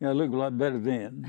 Yeah, I looked a lot better then.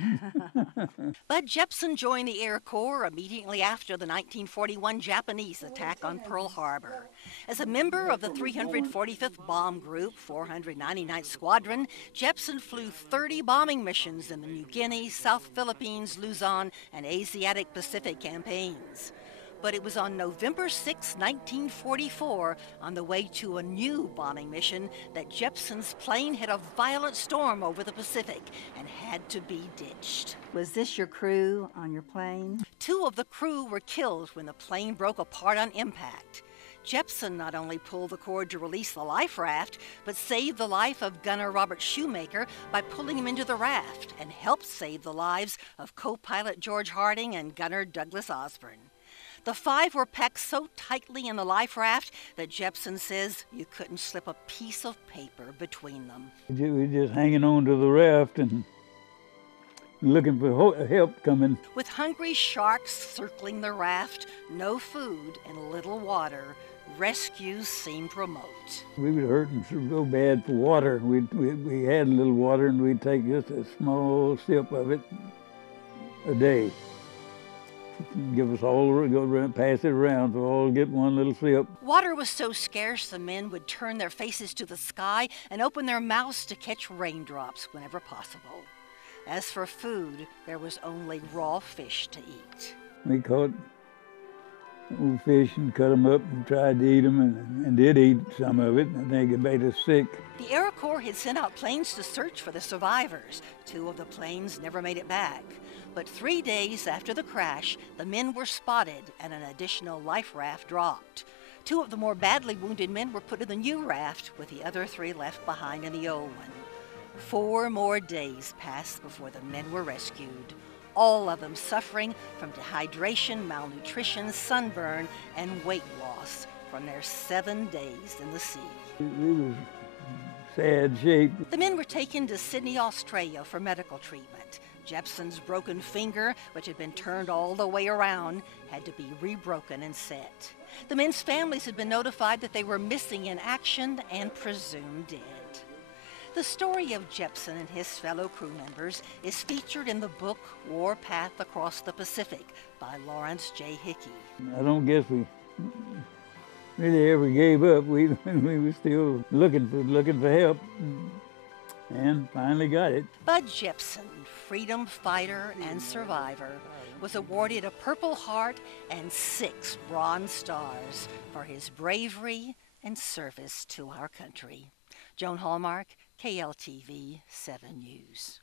Bud Jepson joined the Air Corps immediately after the 1941 Japanese attack on Pearl Harbor. As a member of the 345th Bomb Group, 499th Squadron, Jepson flew 30 bombing missions in the New Guinea, South Philippines, Luzon, and Asiatic Pacific campaigns. But it was on November 6, 1944, on the way to a new bombing mission, that Jepson's plane hit a violent storm over the Pacific and had to be ditched. Was this your crew on your plane? 2 of the crew were killed when the plane broke apart on impact. Jepson not only pulled the cord to release the life raft, but saved the life of gunner Robert Shoemaker by pulling him into the raft, and helped save the lives of co-pilot George Harding and gunner Douglas Osborne. The 5 were packed so tightly in the life raft that Jepson says you couldn't slip a piece of paper between them. We were just hanging on to the raft and looking for help coming. With hungry sharks circling the raft, no food, and little water, rescues seemed remote. We were hurting so bad for water. We had a little water, and we'd take just a small sip of it a day. Give us all, go around, pass it around, so all get one little sip. Water was so scarce the men would turn their faces to the sky and open their mouths to catch raindrops whenever possible. As for food, there was only raw fish to eat. We caught old fish and cut them up and tried to eat them, and did eat some of it. I think it made us sick. The Air Corps had sent out planes to search for the survivors. 2 of the planes never made it back. But 3 days after the crash, the men were spotted and an additional life raft dropped. 2 of the more badly wounded men were put in the new raft, with the other 3 left behind in the old one. 4 more days passed before the men were rescued, all of them suffering from dehydration, malnutrition, sunburn, and weight loss from their 7 days in the sea. We was sad shape. The men were taken to Sydney, Australia for medical treatment. Jepson's broken finger, which had been turned all the way around, had to be rebroken and set. The men's families had been notified that they were missing in action and presumed dead. The story of Jepson and his fellow crew members is featured in the book Warpath Across the Pacific by Lawrence J. Hickey. I don't guess we really ever gave up. We were still looking for help, and finally got it. Bud Jepson, freedom fighter and survivor, was awarded a Purple Heart and 6 Bronze Stars for his bravery and service to our country. Joan Hallmark, KLTV 7 News.